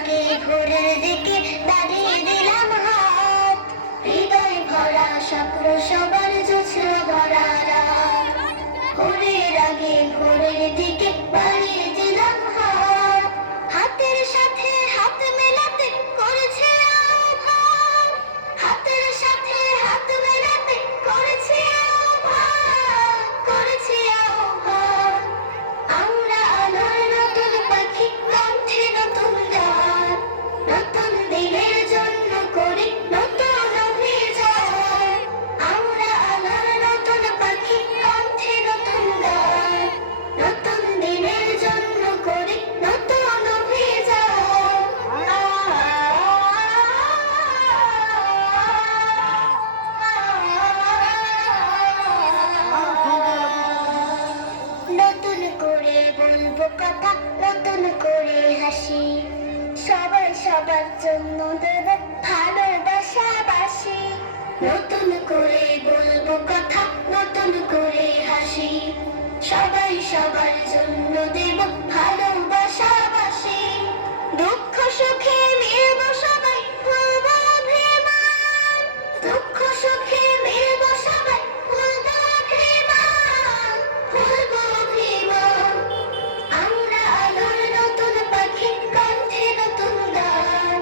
আগে ভোরের দিকে দাঁড়িয়ে দিলাম হাত, হৃদয় ভরা স্বপ্ন সবার জোছনা ভরা রাত। ভোরের আগে ভোরের দিকে বাড়িয়ে দিলাম হাত, হাতের সাথে হাত মেলাতে করেছে আহ্বান, হাতের সাথে হাত মেলাতে করেছে আহ্বান, করেছে আহ্বান। আমরা আলোর নতুন পাখি, কণ্ঠে নতুন গান, নতুন দিনের জন্য করি নতুন অভিযান। আমরা আলোর নতুন পাখি, কণ্ঠে নতুন গান, নতুন দিনের জন্য করি নতুন অভিযান। নতুন করে বলবো কথা, নতুন করে হাসি, সবাই সবার জন্য দেব ভালোবাসাবাসি। নতুন করে বলবো কথা, নতুন করে হাসি, সবাই সবার জন্য দেব ভালোবাসাবাসি। দুঃখ সুখে মিলব সবাই, ভুলব অভিমান, দুঃখ সুখে মিলব সবাই, ভুলব অভিমান, ভুলব অভিমান। আমরা আলোর নতুন পাখি, কণ্ঠে নতুন গান,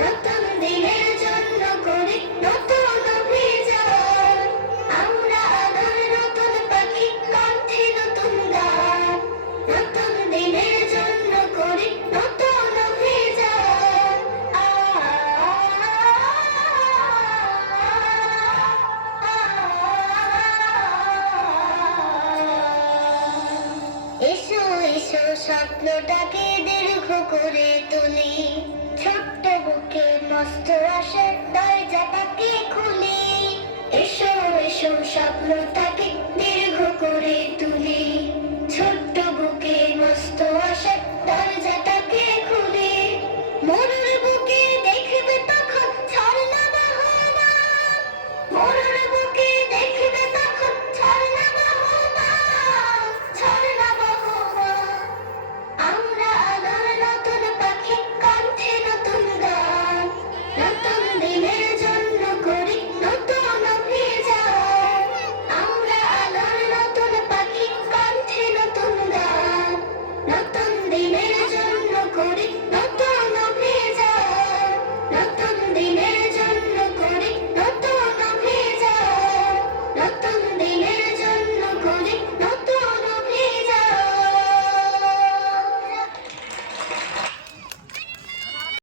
নতুন দিনের জন্য করি নতুন অভিযান। আমরা আলোর নতুন পাখি, কণ্ঠে নতুন গান, নতুন দিনের জন্য করি নতুন অভিযান। এসো এসো স্বপ্নটাকে দীর্ঘ করে তুলি, ছোট্ট বুকে মস্ত আশার দরজাটাকে খুলি। এসো এসো স্বপ্নটাকে দীর্ঘ করে তুলি।